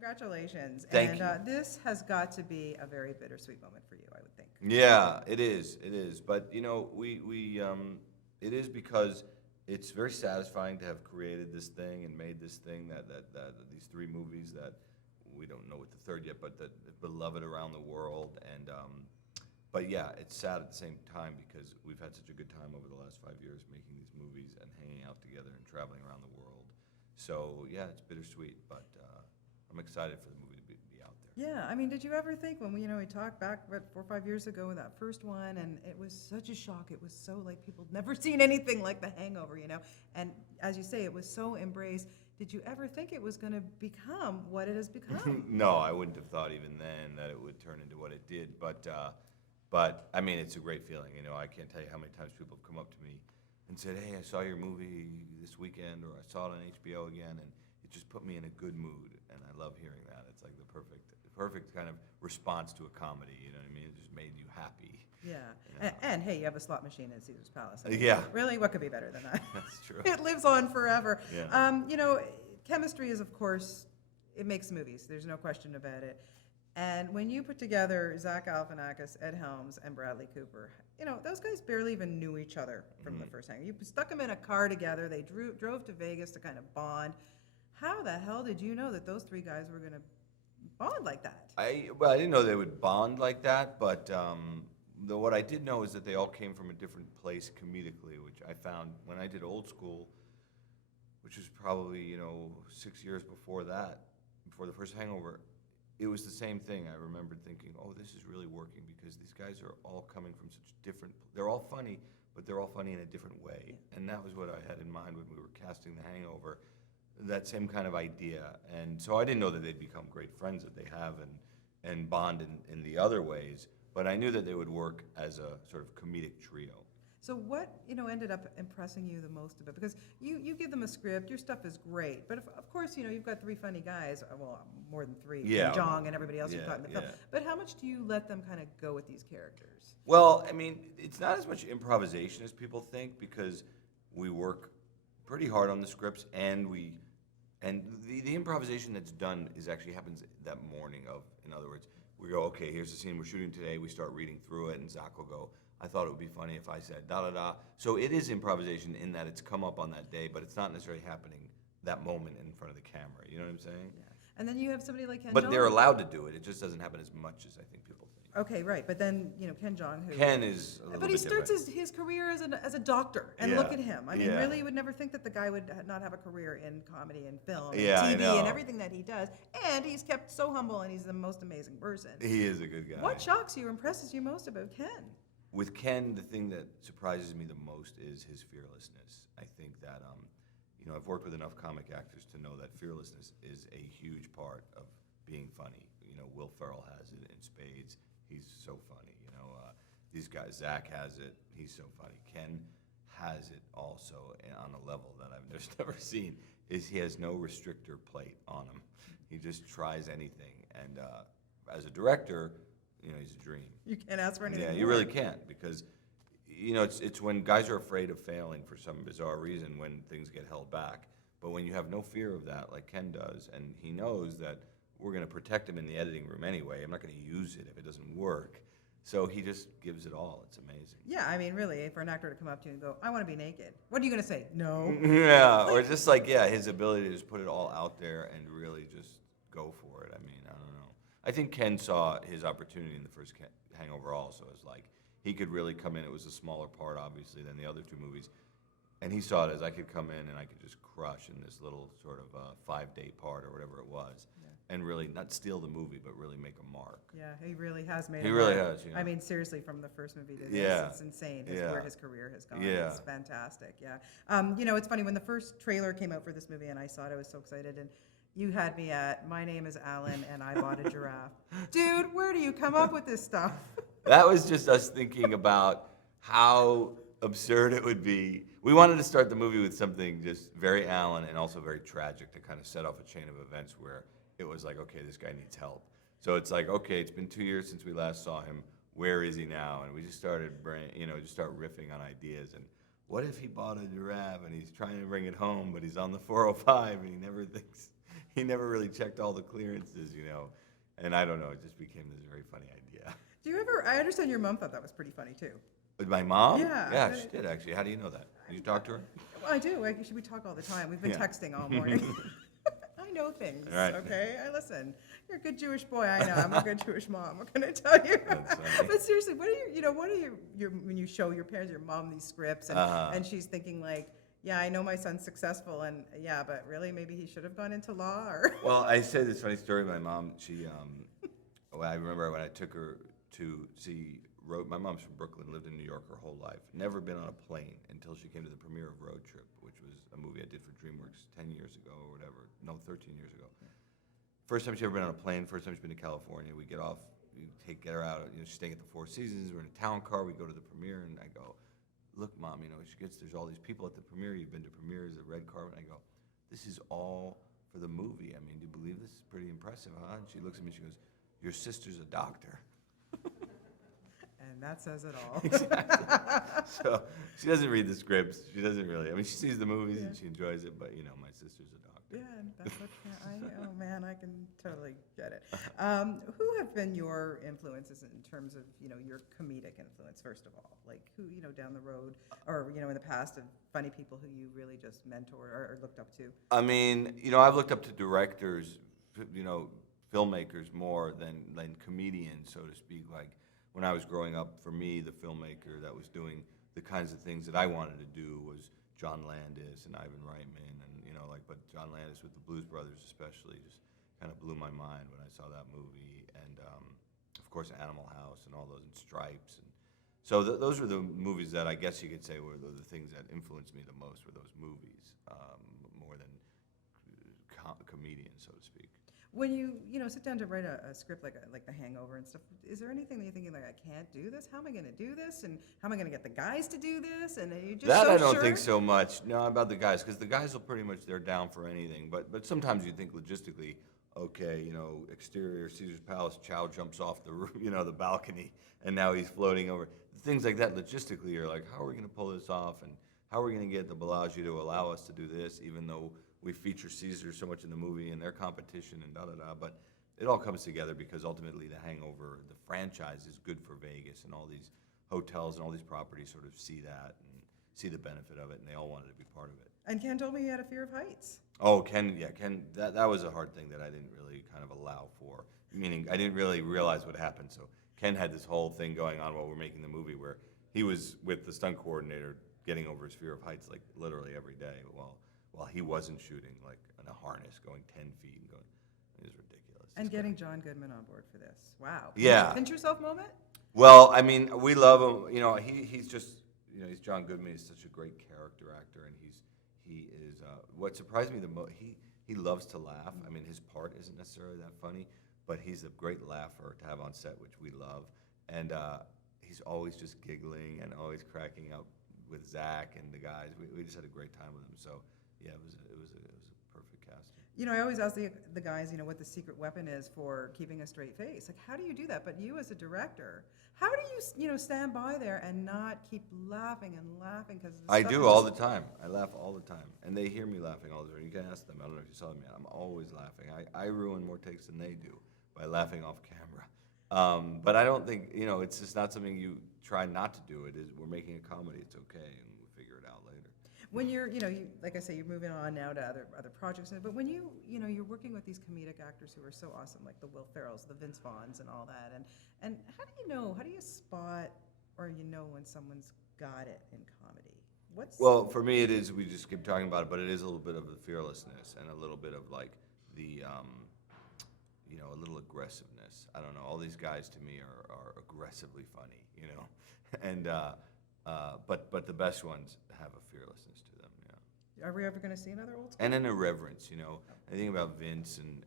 Congratulations. Thank you. And this has got to be a very bittersweet moment for you, I would think. Yeah, it is. It is. But it is because it's very satisfying to have created this thing and made this thing that these three movies that we don't know what the third yet, but that beloved around the world. And but yeah, it's sad at the same time because we've had such a good time over the last 5 years making these movies and hanging out together and traveling around the world. So yeah, it's bittersweet, but I'm excited for the movie to be out there. Yeah, I mean, did you ever think when we talked back about 4 or 5 years ago with that first one, and it was such a shock. It was so like people had never seen anything like The Hangover, and as you say, it was so embraced. Did you ever think it was going to become what it has become? No, I wouldn't have thought even then that it would turn into what it did. But I mean, it's a great feeling. I can't tell you how many times people have come up to me and said, "Hey, I saw your movie this weekend," or "I saw it on HBO again," and it just put me in a good mood. And I love hearing that. It's like the perfect kind of response to a comedy. You know what I mean? It just made you happy. Yeah. And hey, you have a slot machine at Caesar's Palace. I mean, yeah. Really, what could be better than that? That's true. It lives on forever. Yeah. Chemistry is, of course, it makes movies. There's no question about it. And when you put together Zach Galifianakis, Ed Helms, and Bradley Cooper, those guys barely even knew each other from the first Hangover. You stuck them in a car together. They drove to Vegas to kind of bond. How the hell did you know that those three guys were going to bond like that? I didn't know they would bond like that, but what I did know is that they all came from a different place comedically, which I found when I did Old School, which was probably 6 years before that, before the first Hangover. It was the same thing. I remembered thinking, oh, this is really working because these guys are all coming from such different. They're all funny, but they're all funny in a different way, and that was what I had in mind when we were casting The Hangover. That same kind of idea, and so I didn't know that they'd become great friends that they have and bond in the other ways, but I knew that they would work as a sort of comedic trio. So what ended up impressing you the most about it? Because you give them a script, your stuff is great, but of course you've got three funny guys, well more than three, yeah, Jong and everybody else you've got in the film. Yeah. But how much do you let them kind of go with these characters? Well, I mean, it's not as much improvisation as people think because we work pretty hard on the scripts and the improvisation that's done actually happens that morning of. In other words, we go, okay, here's the scene we're shooting today. We start reading through it, and Zach will go, I thought it would be funny if I said da-da-da. So it is improvisation in that it's come up on that day, but it's not necessarily happening that moment in front of the camera. You know what I'm saying? Yeah. And then you have somebody like Ken But Jeong. they're allowed to do it. It just doesn't happen as much as I think people think. Okay, right. But then, Ken Jeong, who... Ken is a little But he bit starts different. his career as a doctor, and Yeah. look at him. I mean, Yeah. really, you would never think that the guy would not have a career in comedy and film and Yeah, I TV know. and everything that he does. And he's kept so humble, and he's the most amazing person. He is a good guy. What shocks you or impresses you most about Ken? With Ken, the thing that surprises me the most is his fearlessness. I think that, I've worked with enough comic actors to know that fearlessness is a huge part of being funny. Will Ferrell has it in spades. He's so funny. These guys, Zach has it. He's so funny. Ken has it also, and on a level that I've just never seen, is he has no restrictor plate on him. He just tries anything. And as a director, he's a dream. You can't ask for anything Yeah, more. you really can't because, it's when guys are afraid of failing for some bizarre reason when things get held back. But when you have no fear of that, like Ken does, and he knows that we're going to protect him in the editing room anyway. I'm not going to use it if it doesn't work. So he just gives it all. It's amazing. Yeah, I mean, really, for an actor to come up to you and go, I want to be naked. What are you going to say? No. Yeah, or just his ability to just put it all out there and really just go for it. I mean, I don't know. I think Ken saw his opportunity in the first Hangover also as he could really come in. It was a smaller part, obviously, than the other two movies. And he saw it as I could come in and I could just crush in this little sort of 5-day part or whatever it was. And really not steal the movie, but really make a mark. Yeah, he really has made. He really has. I mean, seriously, from the first movie to this, Yeah. it's insane. Yeah. Where his career has gone. Yeah. It's fantastic. Yeah. It's funny when the first trailer came out for this movie, and I saw it, I was so excited, and you had me at, my name is Alan, and I bought a giraffe. Dude, where do you come up with this stuff? That was just us thinking about how absurd it would be. We wanted to start the movie with something just very Alan and also very tragic to kind of set off a chain of events where it was like, okay, this guy needs help. So it's like, okay, it's been 2 years since we last saw him. Where is he now? And we just started, just start riffing on ideas. And what if he bought a giraffe and he's trying to bring it home, but he's on the 405 and he never thinks he never really checked all the clearances, you know. And I don't know, it just became this very funny idea. Do you ever? I understand your mom thought that was pretty funny too. With my mom? Yeah. Yeah, she did actually. How do you know that? Did you talk to her? Well, I do. Actually, we talk all the time. We've been Yeah. texting all morning. I know things. Right. Okay, I listen. You're a good Jewish boy. I know. I'm a good Jewish mom. What can I tell you? That's funny. But seriously, what are what are your when you show your parents, your mom, these scripts, and she's thinking like, yeah, I know my son's successful, and yeah, but really, maybe he should have gone into law, or. Well, I say this funny story. My mom, I remember when I took her to see my mom's from Brooklyn, lived in New York her whole life. Never been on a plane until she came to the premiere of Road Trip, which was a movie I did for DreamWorks 10 years ago or whatever. No, 13 years ago. First time she's ever been on a plane, first time she's been to California. We get off, get her out, she's staying at the Four Seasons, we're in a town car, we go to the premiere, and I go, look, Mom, there's all these people at the premiere, you've been to premieres, the red carpet. I go, this is all for the movie. I mean, do you believe this is pretty impressive, huh? And she looks at me, she goes, your sister's a doctor. And that says it all. Exactly. So she doesn't read the scripts. She doesn't really. I mean, she sees the movies and she enjoys it, but my sister's a doctor. Yeah, and that's what oh man, I can totally get it. Who have been your influences in terms of your comedic influence? First of all, like who down the road or in the past of funny people who you really just mentor or looked up to. I mean, I've looked up to directors, filmmakers more than comedians, so to speak. Like when I was growing up, for me, the filmmaker that was doing the kinds of things that I wanted to do was John Landis and Ivan Reitman, and but John Landis with the Blues Brothers especially just kind of blew my mind when I saw that movie, and of course Animal House and all those, and Stripes, and so those were the movies that I guess you could say were the things that influenced me the most, were those movies, more than comedians, so to speak. When you sit down to write a script like The Hangover and stuff, is there anything that you're thinking like, I can't do this? How am I going to do this? And how am I going to get the guys to do this? And are you just that so I don't sure? think so much. No, about the guys, because the guys will pretty much, they're down for anything. But sometimes you think logistically, okay, exterior Caesar's Palace, Chow jumps off the roof, the balcony, and now he's floating over. Things like that logistically are like, how are we going to pull this off? And how are we going to get the Bellagio to allow us to do this, even though we feature Caesar so much in the movie and their competition and da-da-da, but it all comes together because ultimately The Hangover, the franchise, is good for Vegas, and all these hotels and all these properties sort of see that and see the benefit of it, and they all wanted to be part of it. And Ken told me he had a fear of heights. Oh, Ken, that was a hard thing that I didn't really kind of allow for, meaning I didn't really realize what happened, so Ken had this whole thing going on while we're making the movie where he was with the stunt coordinator getting over his fear of heights like literally every day while he wasn't shooting, like in a harness, going 10 feet and going, it was ridiculous. And getting John Goodman on board for this. Wow. Yeah. Pinch yourself moment? Well, I mean, we love him. He's just, he's John Goodman. He's such a great character actor, and he is, what surprised me the most, he loves to laugh. I mean, his part isn't necessarily that funny, but he's a great laugher to have on set, which we love. And he's always just giggling and always cracking up with Zach and the guys. We just had a great time with him. So, yeah, it was a perfect casting. I always ask the guys, what the secret weapon is for keeping a straight face. Like, how do you do that? But you as a director, how do you, stand by there and not keep laughing and laughing? Because I do all the time. I laugh all the time. And they hear me laughing all the time. You can ask them. I don't know if you saw me. I'm always laughing. I ruin more takes than they do by laughing off camera. But I don't think, it's just not something you try not to do. We're making a comedy. It's okay, and we'll figure it out later. When you're, like I say, you're moving on now to other projects, but when you're working with these comedic actors who are so awesome, like the Will Ferrells, the Vince Vaughns, and all that, and how do you know? How do you spot or when someone's got it in comedy? Well, for me, it is. We just keep talking about it, but it is a little bit of the fearlessness and a little bit of like the, a little aggressiveness. I don't know. All these guys to me are aggressively funny, and but the best ones have a fearlessness to them. Yeah. Are we ever going to see another old school? And an irreverence, I think about Vince and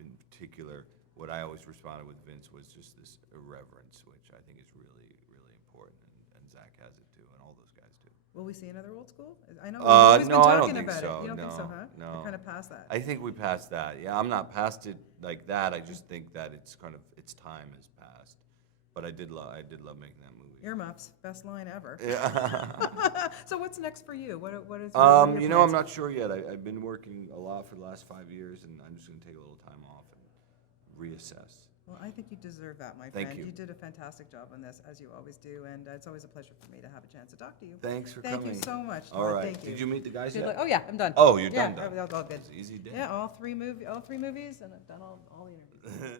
in particular, what I always responded with Vince was just this irreverence, which I think is really, really important, and Zach has it too, and all those guys do. Will we see another old school? I know we've No, been I talking don't think about so. it. You don't think so, No, huh? no. We're kind of past that. I think we passed that. Yeah, I'm not past it like that. I just think that it's time has passed. But I did love making that movie. Earmuffs, best line ever. Yeah. So what's next for you? What is? What are your You know, I'm plans? not sure yet. I've been working a lot for the last 5 years, and I'm just going to take a little time off and reassess. Well, I think you deserve that, my Thank friend. you. You did a fantastic job on this, as you always do, and it's always a pleasure for me to have a chance to talk to you. Thanks for Thank coming. you so much, Todd. All right. Thank you. Did you meet the guys Good yet? luck. Oh yeah, I'm done. Oh, you're yeah, done. all good. It's an easy day. Yeah, all three movies, and I've done all the interviews.